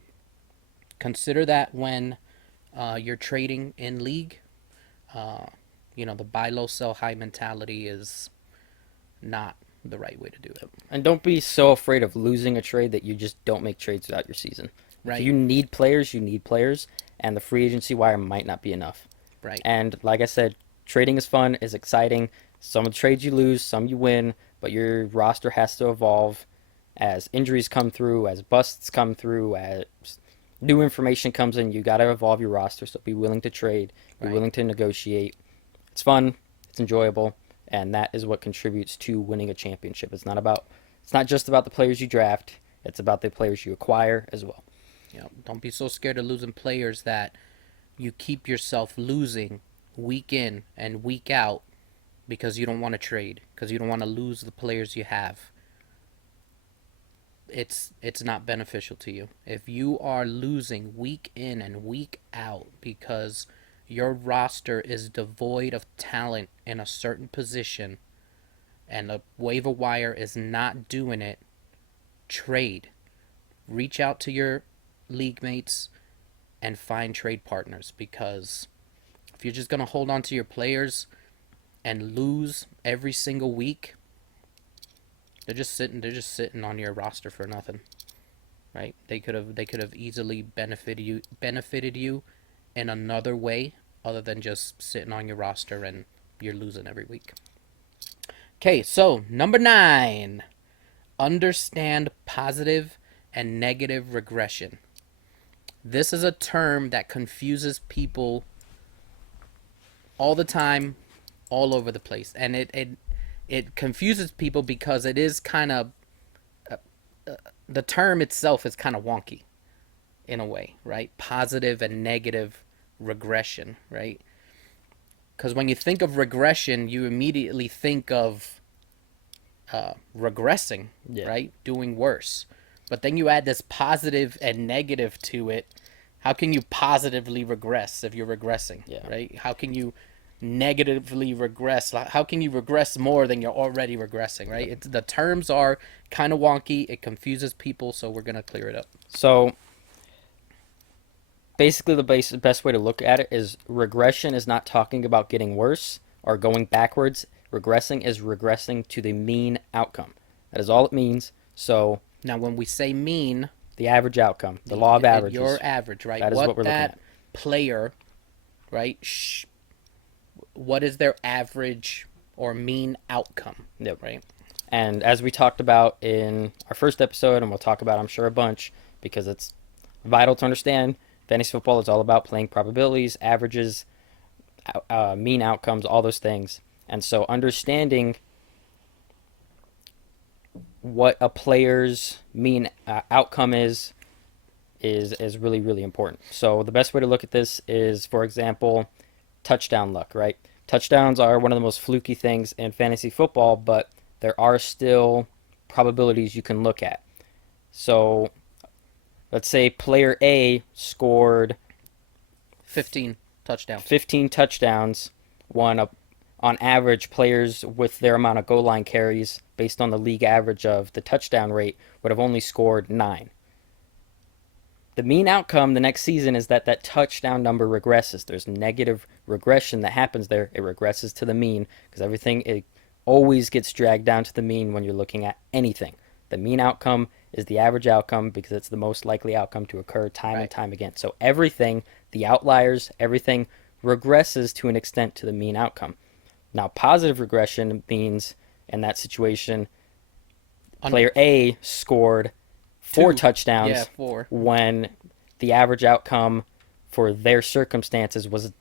consider that when you're trading in league. Uh, the buy low, sell high mentality is not the right way to do it, And don't be so afraid of losing a trade that you just don't make trades throughout your season. If right? you need players, you need players, and the free agency wire might not be enough. Right, And like I said, trading is fun, is exciting. Some of the trades you lose, some you win, but your roster has to evolve as injuries come through, as busts come through, as new information comes in. You got to evolve your roster, so be willing to trade, be right. willing to negotiate. It's fun, it's enjoyable, and that is what contributes to winning a championship. It's not just about the players you draft, it's about the players you acquire as well. Don't be so scared of losing players that you keep yourself losing week in and week out because you don't want to trade, because you don't want to lose the players you have. It's not beneficial to you. If you are losing week in and week out because your roster is devoid of talent in a certain position and the waiver wire is not doing it, trade. Reach out to your league mates and find trade partners, because if you're just going to hold on to your players and lose every single week, they're just sitting on your roster for nothing, right? They could have easily benefited you in another way other than just sitting on your roster and you're losing every week. Okay, so number 9, understand positive and negative regression. This is a term that confuses people all the time, all over the place, and it confuses people because it is kind of the term itself is kind of wonky in a way, right? Positive and negative regression, right? Because when you think of regression, you immediately think of regressing, Yeah. right? Doing worse. But then you add this positive and negative to it. How can you positively regress if you're regressing, Yeah. right? How can you negatively regress? How can you regress more than you're already regressing, right? The terms are kind of wonky. It confuses people, so we're going to clear it up. So basically, the best way to look at it is regression is not talking about getting worse or going backwards. Regressing is regressing to the mean outcome. That is all it means. So Now, when we say mean, the average outcome, the law of averages. your average, right? That is what we're looking at. Player, right? What is their average or mean outcome? Yep. Right. And as we talked about in our first episode, and we'll talk about, I'm sure, a bunch, because it's vital to understand, fantasy football is all about playing probabilities, averages, mean outcomes, all those things. And so understanding what a player's mean outcome is really, really important. So the best way to look at this is, for example, touchdown luck, right? Touchdowns are one of the most fluky things in fantasy football, but there are still probabilities you can look at. So let's say player A scored 15 touchdowns. 15 touchdowns, on average, players with their amount of goal line carries based on the league average of the touchdown rate would have only scored 9. The mean outcome the next season is that touchdown number regresses. There's negative regression that happens there. It regresses to the mean because it always gets dragged down to the mean when you're looking at anything. The mean outcome is the average outcome because it's the most likely outcome to occur time and time again. So everything, the outliers, everything regresses to an extent to the mean outcome. Now, positive regression means in that situation, player A scored 4 touchdowns Yeah, 4. when the average outcome for their circumstances was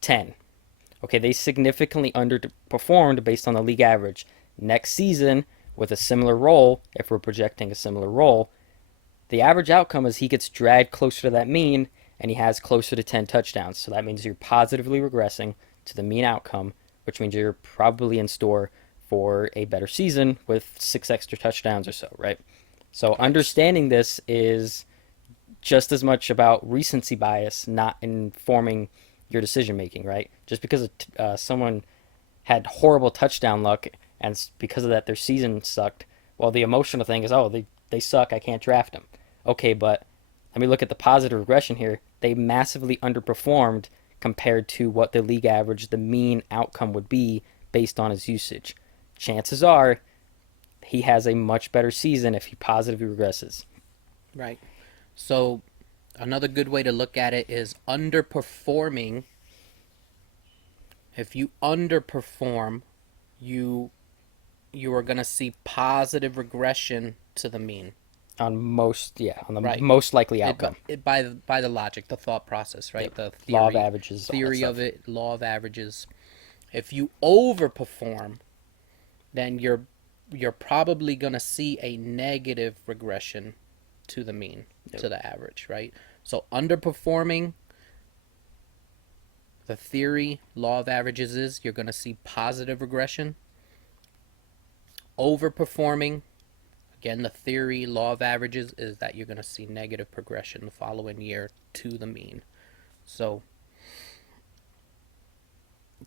10. Okay, they significantly underperformed based on the league average. Next season, with a similar role, if we're projecting a similar role, the average outcome is he gets dragged closer to that mean, and he has closer to 10 touchdowns. So that means you're positively regressing to the mean outcome. Now, positive regression means in that situation, player A scored 4 touchdowns when the average outcome for their circumstances was 10. Okay, they significantly underperformed based on the league average. Next season, with a similar role, if we're projecting a similar role, the average outcome is he gets dragged closer to that mean, and he has closer to 10 touchdowns. So that means you're positively regressing which means you're probably in store for a better season with 6 extra touchdowns or so, right? So Right. understanding this is just as much about recency bias, not informing your decision making, right? Just because someone had horrible touchdown luck and because of that their season sucked, well, the emotional thing is, oh, they suck, I can't draft them. Okay, but let me look at the positive regression here. They massively underperformed compared to what the league average, the mean outcome would be based on his usage. Chances are he has a much better season if he positively regresses. Right. So another good way to look at it is underperforming. If you underperform, you you are going to see positive regression to the mean. On most, yeah, on the Right. most likely It, outcome. by the logic, the thought process, right? Yep. The Law of averages, all that theory of stuff. it, law of averages. If you overperform, then you're probably going to see a negative regression to the mean, Yep. to the average, right? So underperforming, the theory, law of averages is you're going to see positive regression. Overperforming, again, the theory, law of averages is that you're going to see negative progression the following year to the mean. So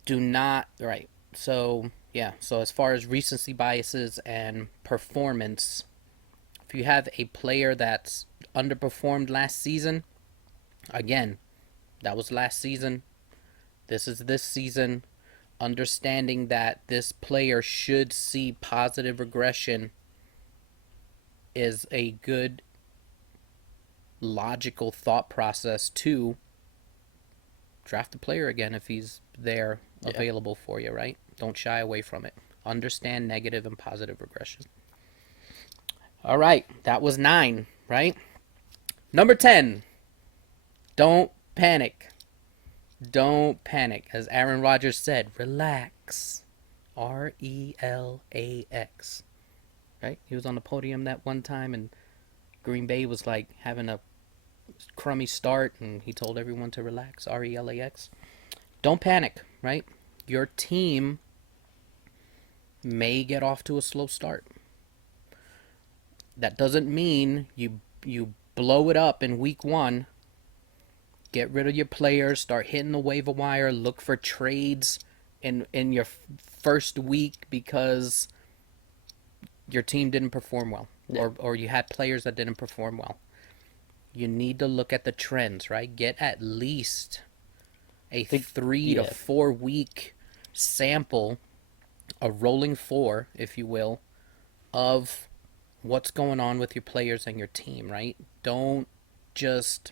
do not, right. So, yeah, so as far as recency biases and performance, if you have a player that's underperformed last season, again, that was last season. This is this season. Understanding that this player should see positive regression is a good logical thought process to draft the player again if he's there Yeah. available for you, right? Don't shy away from it. Understand negative and positive regression. All right, that was 9, right? Number 10, don't panic. Don't panic. As Aaron Rodgers said, relax. RELAX. Right? He was on the podium that one time and Green Bay was like having a crummy start and he told everyone to relax. RELAX. Don't panic, right? Your team may get off to a slow start. That doesn't mean you blow it up in week 1. Get rid of your players, start hitting the waiver wire, look for trades in your first week because your team didn't perform well, Yeah. or you had players that didn't perform well. You need to look at the trends, right? Get at least a 3 to yeah. 4 week sample, a rolling 4, if you will, of what's going on with your players and your team, right? Don't just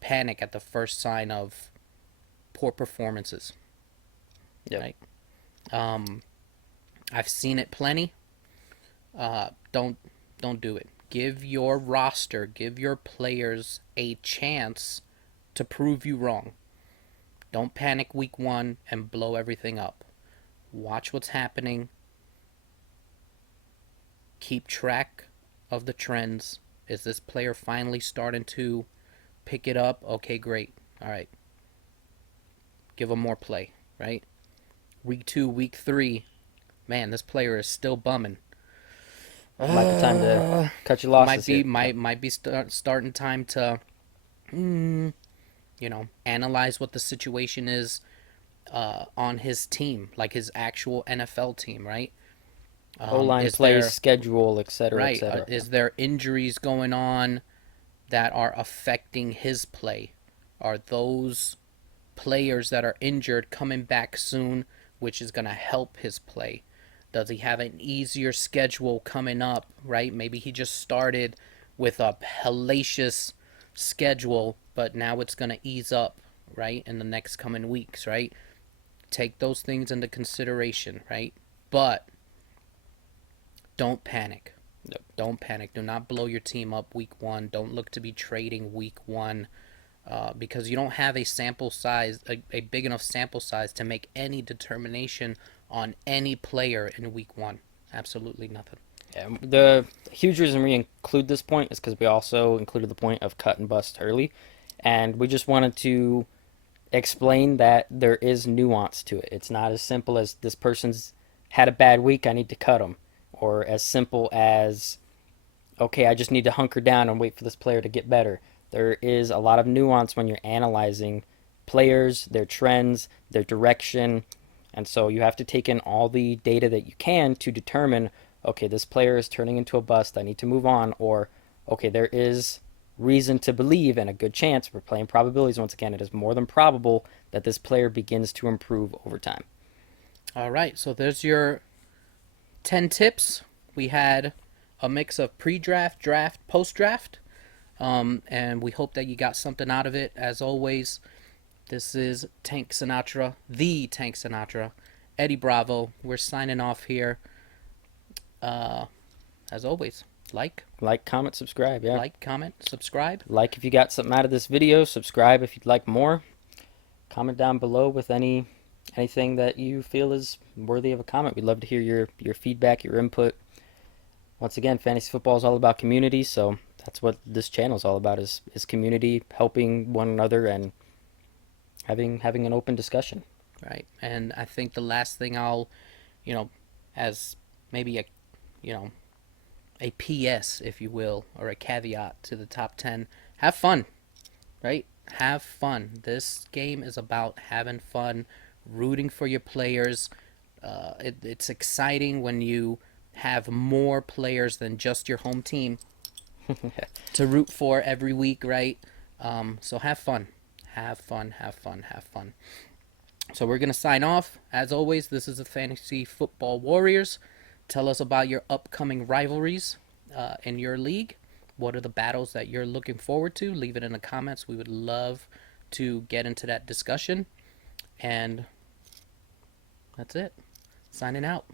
panic at the first sign of poor performances, Yep. right? I've seen it plenty. Don't do it. Give your roster, give your players a chance to prove you wrong. Don't panic week 1 and blow everything up. Watch what's happening. Keep track of the trends. Is this player finally starting to pick it up? Okay, great. All right. Give them more play, right? Week 2, week 3. Man, this player is still bumming. Might be time to cut your Might losses be here. Yep. might be starting time to analyze what the situation is on his team, like his actual NFL team, right? O-line Is plays, there schedule, etc., right? etc. Is there injuries going on that are affecting his play? Are those players that are injured coming back soon, which is going to help his play? Does he have an easier schedule coming up, right? Maybe he just started with a hellacious schedule, but now it's going to ease up, right, in the next coming weeks, right? Take those things into consideration, right? But don't panic. Yep. Don't panic. Do not blow your team up week 1. Don't look to be trading week 1 because you don't have a sample size, a big enough sample size to make any determination on any player in week 1. Absolutely nothing. Yeah, the huge reason we include this point is because we also included the point of cut and bust early, and we just wanted to explain that there is nuance to it. It's not as simple as this person's had a bad week, I need to cut them, or as simple as okay, I just need to hunker down and wait for this player to get better. There is a lot of nuance when you're analyzing players, their trends, their direction, and so you have to take in all the data that you can to determine okay, this player is turning into a bust, I need to move on, or okay, there is reason to believe and a good chance, we're playing probabilities once again, it is more than probable that this player begins to improve over time. All right, so there's your 10 tips. We had a mix of pre-draft, draft, post-draft, and we hope that you got something out of it. As always, this is Tank Sinatra, the Tank Sinatra, Eddie Bravo. We're signing off here. As always, Like, comment, subscribe, yeah. comment, subscribe. Like if you got something out of this video, subscribe if you'd like more. Comment down below with anything that you feel is worthy of a comment. We'd love to hear your feedback, your input. Once again, fantasy football is all about community, so that's what this channel is all about is community, helping one another and having an open discussion. Right. And I think the last thing I'll, as maybe a PS, if you will, or a caveat to the top 10, have fun, right? Have fun. This game is about having fun, rooting for your players. It's exciting when you have more players than just your home team to root for every week, right? So have fun. Have fun, have fun, have fun. So we're going to sign off. As always, this is the Fantasy Football Warriors. Tell us about your upcoming rivalries in your league. What are the battles that you're looking forward to? Leave it in the comments. We would love to get into that discussion. And that's it. Signing out.